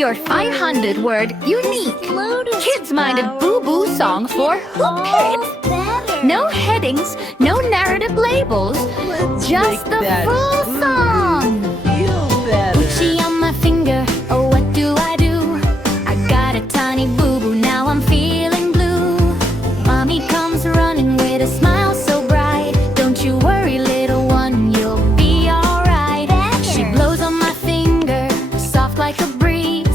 your 500-word unique kids-minded boo-boo song for Hoop Kids. No headings, no narrative labels, just the full song. Itchy on my finger, oh what do? I got a tiny boo-boo, now I'm feeling blue. Mommy comes running with a smile so bright. Don't you worry, little one, you'll be alright. She blows on my finger, soft like a breeze,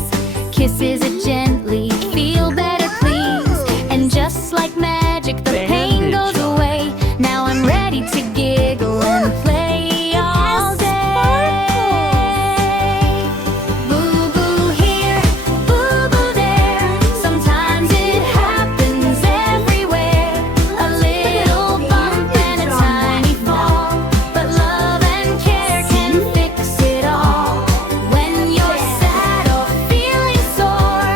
kisses it gently, feel better please. And just like magic, the pain goes away. Now I'm ready to giggle and play all day. Boo-boo here, boo-boo there, sometimes it happens everywhere. A little bump and a tiny fall, but love and care can fix it all. When you're sad or feeling sore,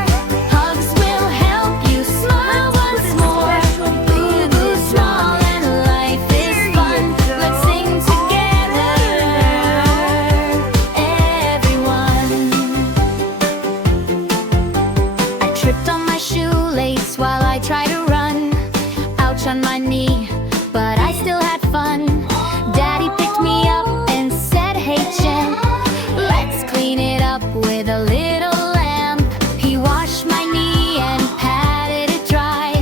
hugs will help you smile once more. Boo-boo small and life is fun. Let's sing together, everyone. I tripped on my shoelace while I tried to run. Ouch on my knee, but I still had fun. Daddy picked me up and said, hey Jen, let's clean it up with a little lamp. He washed my knee and patted it dry,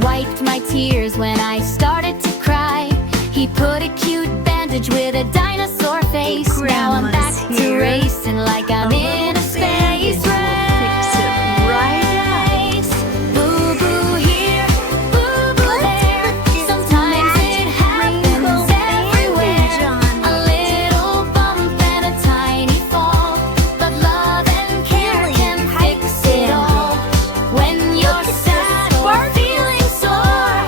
wiped my tears when I started to cry. He put a cute bandage with a dinosaur face. Now I'm back to racing like I'm in a space race. Boo-boo here, boo-boo there, sometimes it happens everywhere. A little bump and a tiny fall, but love and care can fix it all. When you're sad or feeling sore,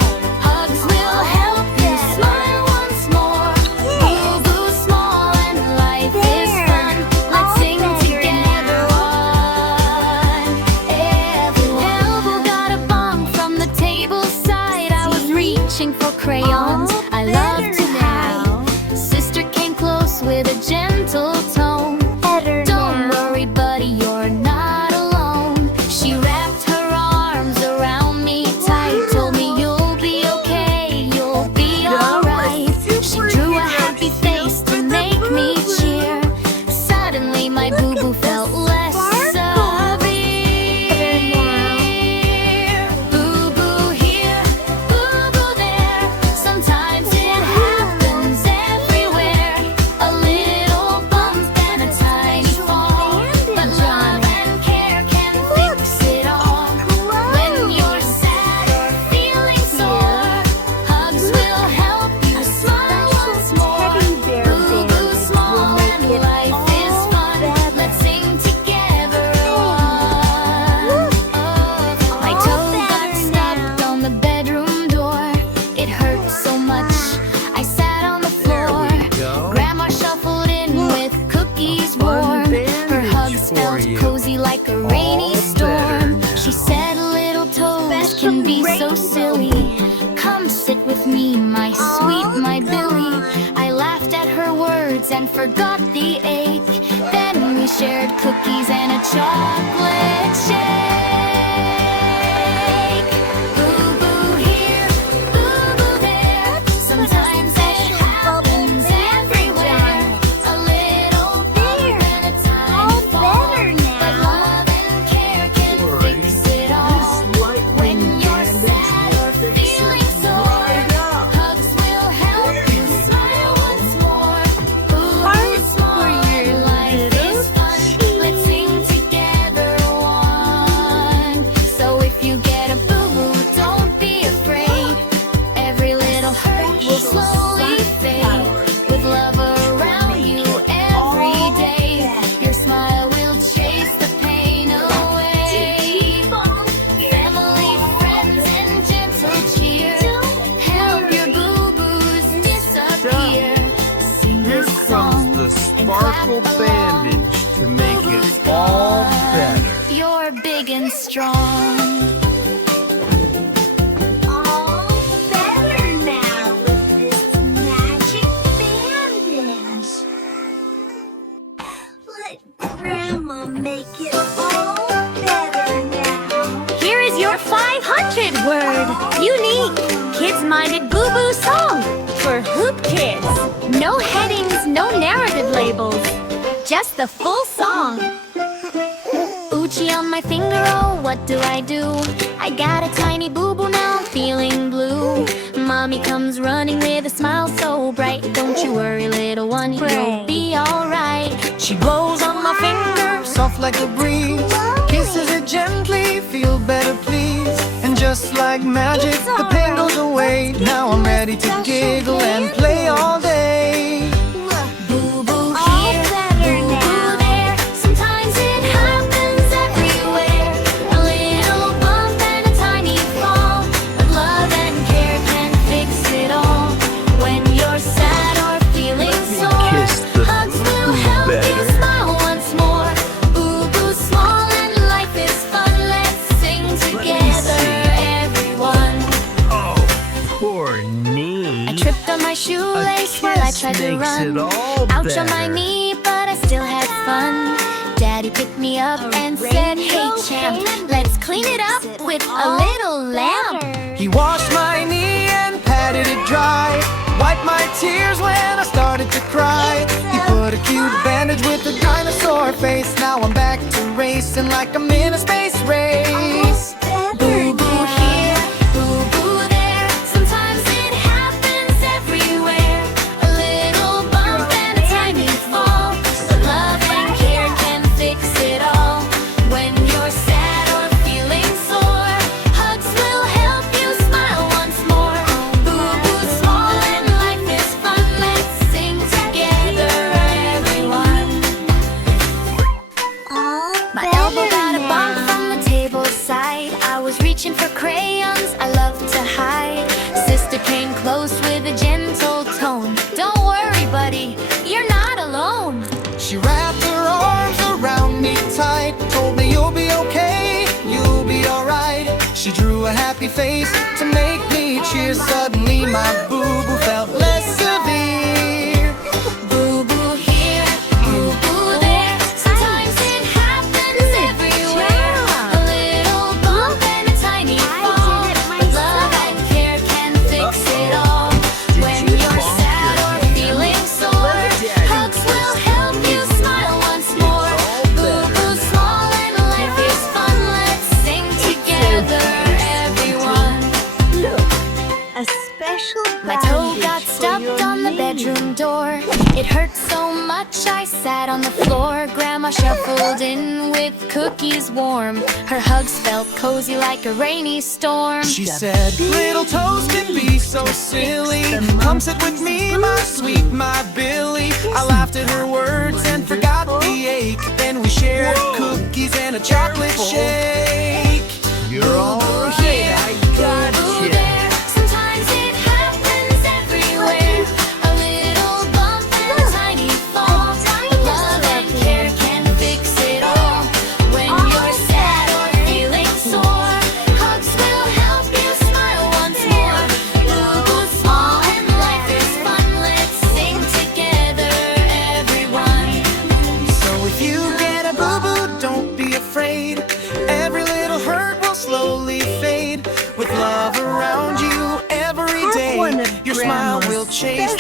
hugs will help you smile once more. Boo-boo small and life is fun. Let's sing together, one. Everyone. Elbow got a bump from the table side. I was reaching for crayons I love to hide. Sister came close with a gentle tone. Don't worry, buddy, you're not alone. She wrapped her arms around me tight, told me you'll be okay, you'll be alright. She drew a happy face to make me cheer. Suddenly my boo-boo felt less severe. Boo-boo here, boo-boo there, sometimes it happens everywhere. A little bump and a tiny fall, but love and care can fix it all. When you're sad or feeling sore, hugs will help you smile once more. Boo-boo small and life is fun. Let's sing together, one. My toe got stuck on the bedroom door. It hurt so much, I sat on the floor. Grandma shuffled in with cookies warm. Her hugs felt cozy like a rainy storm. She said little toes can be so silly. Come sit with me, my sweet, my Billy. I laughed at her words and forgot the ache. Then we shared cookies and a chocolate shake. Boo-boo here, boo-boo there, sometimes it happens everywhere. A little bump and a tiny fall, but love and care can fix it all. When you're sad or feeling sore, hugs will help you smile once more. Boo-boo small and life is fun. Let's sing together, one. So if you get a boo-boo, don't be afraid. Every little hurt will slowly fade. With love around you every day, your smile will chase the pain away. Family, friends, and gentle cheer help your boo-boos disappear. Sing Here this comes song the and sparkle clap along. bandage to make it all better. You're big and strong. All better now with this magic bandage. Let Grandma make it all better now. Here is your 500 word unique kids-minded boo-boo song for Hoop Kids. No headings, no narrative labels, just the full song. Oochie on my finger, oh, what do? I got a tiny boo-boo now, feeling blue. Mommy comes running with a smile so bright. Don't you worry, little one, you'll be alright. She blows on my finger, soft like a breeze. Kisses it gently, feel better please. And just like magic, the pain goes away. Now I'm ready to giggle and play all day. Boo-boo here, boo-boo there. Sometimes it happens everywhere. A little bump and a tiny fall, but love and care can fix it all. When you're sad or feeling sore, kiss the hugs will boo-boo help you better. smile once more. Boo-boo's small and life is fun. Let's sing together, everyone. Oh, poor knee. I tripped on my shoelace while I tried to makes run. it all Ouch on my better. knee, but I still had fun. Daddy picked me up and said, "Hey champ, let's clean it up with a little lamp." He washed my knee and patted it dry. Wiped my tears when I started to cry. He put a cute bandage with a dinosaur face. Now I'm back to racing like I'm in a space race. Boo-boo here, boo-boo there. Sometimes it happens everywhere. A little bump and a tiny fall, but love and care can fix it all. When you're sad or feeling sore, hugs will help you smile once more. Boo-boo's small and life is fun. Let's sing together, everyone. My elbow got a bump from the table side. I was reaching for crayons I love to hide. Sister came close with a gentle tone. Don't worry, buddy, you're not alone. She wrapped her arms around me tight. Told me you'll be okay, you'll be alright. She drew a happy face to make me cheer. Suddenly my boo-boo felt less severe. Boo-boo here, boo-boo there. Sometimes it happens everywhere. A little bump and a tiny fall, but love and care can fix it all. When you're sad or feeling sore, hugs will help you smile once more. Boo-boo's small and life is fun. Let's sing together, everyone. A special My toe bandage got for stuck your on the knee. bedroom door. It hurt so much I sat on the floor. Grandma shuffled in with cookies warm. Her hugs felt cozy like a rainy storm. She said, little toes can be so silly. Come sit with me, my sweet, my Billy. I laughed at her words and forgot the ache. Then we shared cookies and a chocolate shake. You're all right. I got Boo-boo you. there. Sometimes it happens everywhere. A little bump and a tiny fall, but love and care can fix it all. When you're sad or feeling sore, hugs will help you smile once more. Boo-boo's small and life is fun. Let's sing together, everyone. So if you get a boo-boo, don't be afraid. Every little hurt will slowly fade. With love around you every day, your smile will chase